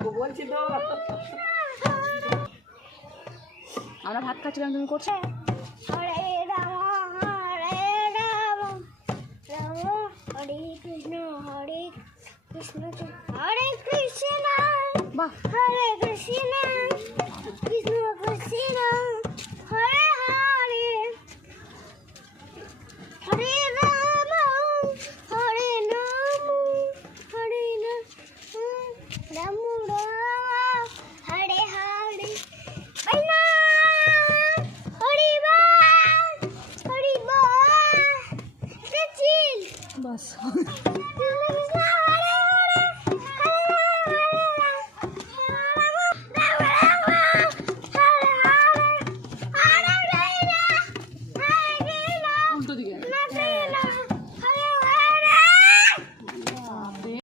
গো বলছি তো আমরা ভাত খাচ্ছিলাম, তুমি করছো? হরে রাম হরে রাম রাম হরে কৃষ্ণ হরে কৃষ্ণ বাহ, হরে কৃষ্ণ কৃষ্ণ কৃষ্ণ হরে হরে হরে রাম হরে রাম হরে রাম রাম